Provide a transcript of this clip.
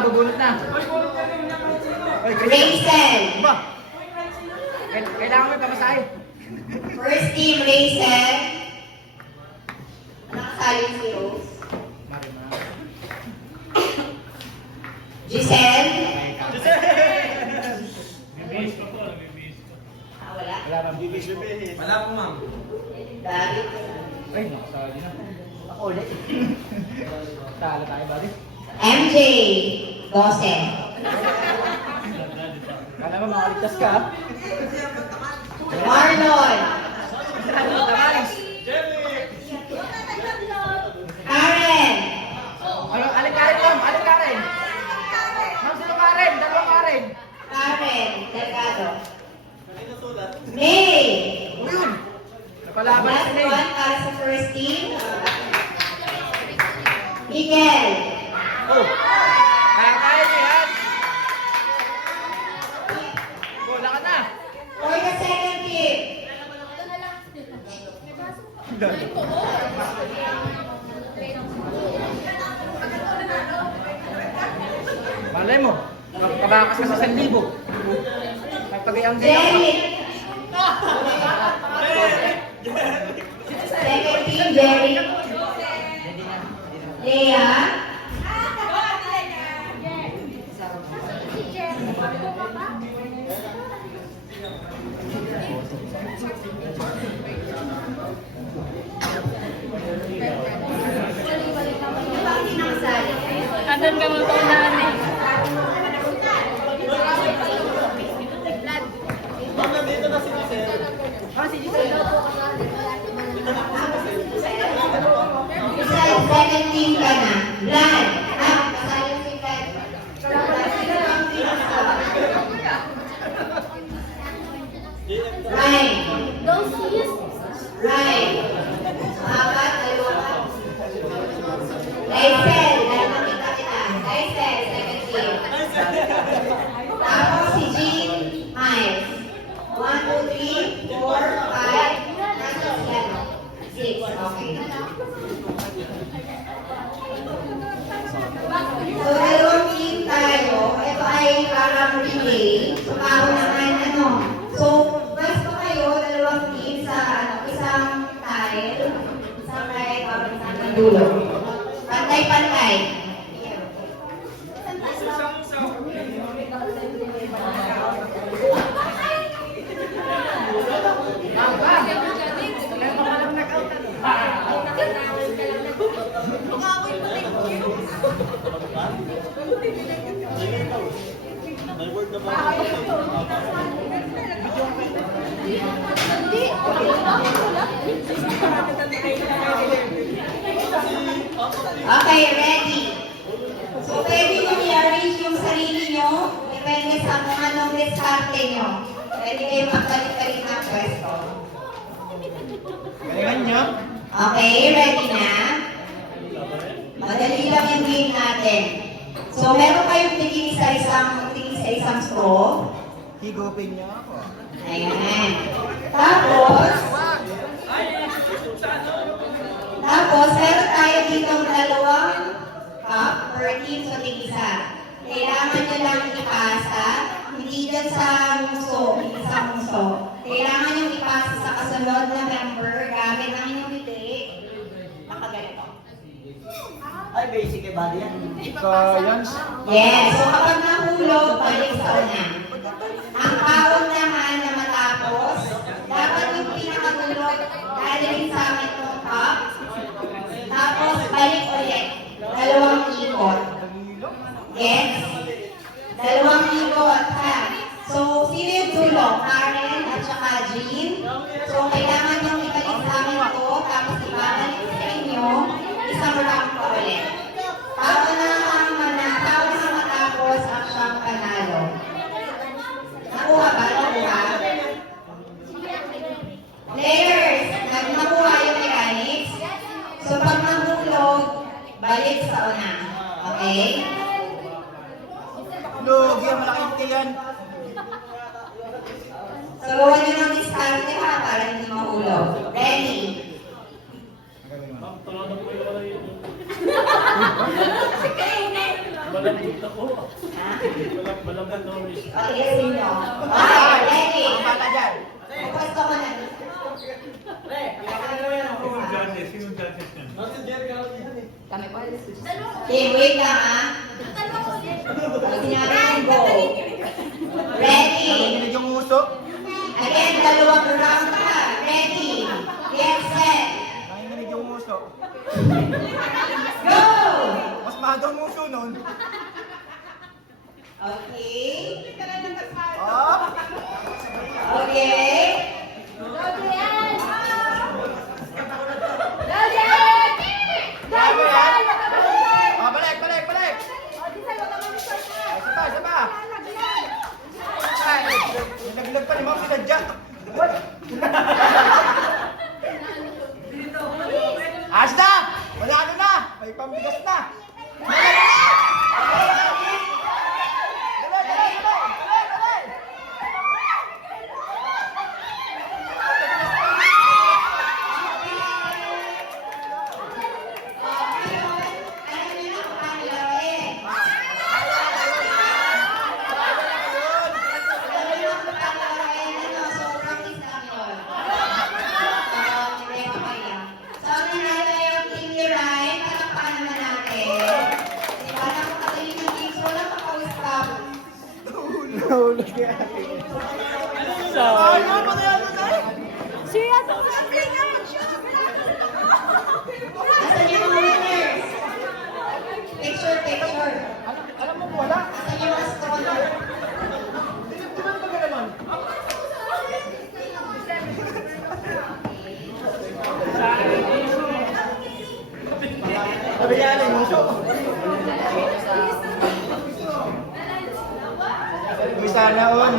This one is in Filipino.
Bubunot na. Oy, Rachel. Ba? Kailangan mo ipamasahe. First team, Rachel. Nakasali si Rose. Giselle. Wala. Wala ma'am. Wala po, ma'am. David. Ay, nakasali na. Ako ulit. Talo tayo, buddy. MJ. 12. Kala mo makaligtas ka, ha? Marlon. Karen. Ano, alin Karen, ma'am? Alin Karen? Ma'am, sino Karen? Dalawang Karen. Karen. Delgado. May. Uyun! Napalaban Last si Nate. one para sa first team. Miguel. Oh! Kaya niyo yan! Bola ka na! For the second team. Malay mo, kabakas ka sa 1,000. May pagayang Jerry. Second team, Jerry. Leah. Andun ka mga paunahan eh. Ma'am, nandito na si Giselle. Ah, si Giselle. Isa, second team ka na. Vlad. Kasali si Vlad. Ryan. Ryan. Apat, dalawa. Lysel. Dalawa kita. Lysel, second team. Tapos si Jean Myers. 1, 2, 3, 4, 5. Nasa si ano? 6. Okay. So, dalawang team tayo. Ito ay parang relay. So, paunahan ano. So, pwesto kayo, dalawang team sa isang tile. Isang tile, papansan ng dulo. Pantay-pantay. May word na ba? Okay, ready. So, pwede nyo i-arrange yung sarili nyo. Depende sa kung anong diskarte nyo. Pwede kayo magbalik-balik ng pwesto. Galingan niyo. Okay, ready na? Madali lang yung game natin. So, meron kayong tingin sa isang straw. Higupin niyo ako. Ayan. Tapos, meron tayo dito dalawang cup per team sa tig-isa. Kailangan nyo lang ipasa, hindi dyan sa muso, hindi sa muso. Kailangan nyo ipasa sa kasunod na member gamit ang inyong bibig. Nakaganito. Ay, basic eh, body yan. So, yan. Yes, so kapag nahulog, balik sa una. Ang kaon naman na matapos, dapat yung pinakatulog galing sa amin ng cup. Tapos balik ulit. Dalawang ikot. Yes? Dalawang ikot, ha? So, sino yung dulo? Karen at saka Jean. So, kailangan nyo ibalik sa amin ito, tapos ibabalik sa inyo, isang round pa ulit. Tao na matapos ang siyang panalo. Nakuha ba? Nakuha? Players, nakuha yung mechanics. So, pag nahulog, balik sa una. Okay? Lugi, ang malaking tiyan. So, gawan nyo ng diskarte ha, para hindi mahulog. Ready? Ma'am, tulungan po yung Okay, sino? Okay, ready? Ang bata dyan. Pwesto ko na. Okay, wait lang ha. Pag sinabi ko, go. Ready? Nanginginig yung uso. Again, dalawang round ka. Ready? Get set. Nanginginig yung uso. Go! Mas mahal ang uso nun. Okay. Oh! Okay. Bago yan. Oh, balik, balik, balik. Isa pa, isa pa. Ay, naglag pa ni Ma'am sinadya. Ayos na! Wala ano na! May pambigas na! Dali, dali, dali, dali! Alam niyo na kung paano gawin. Alam niyo kung paano gawin. Ano, so practice lang yun. Hindi ko kaya. So, nanalo yung team ni Ryan. Palakpakan naman natin. Diba, nakakagaling yung team. So, walang makawisap. Nahulog kaya. So, Ano ba na yan? siya to. Asan yung mga winners? Picture, picture. Alam mo wala? Asan yung mga stroller? Tinagpunan ba ka naman? Sabi niya yung uso. Uy, sana on.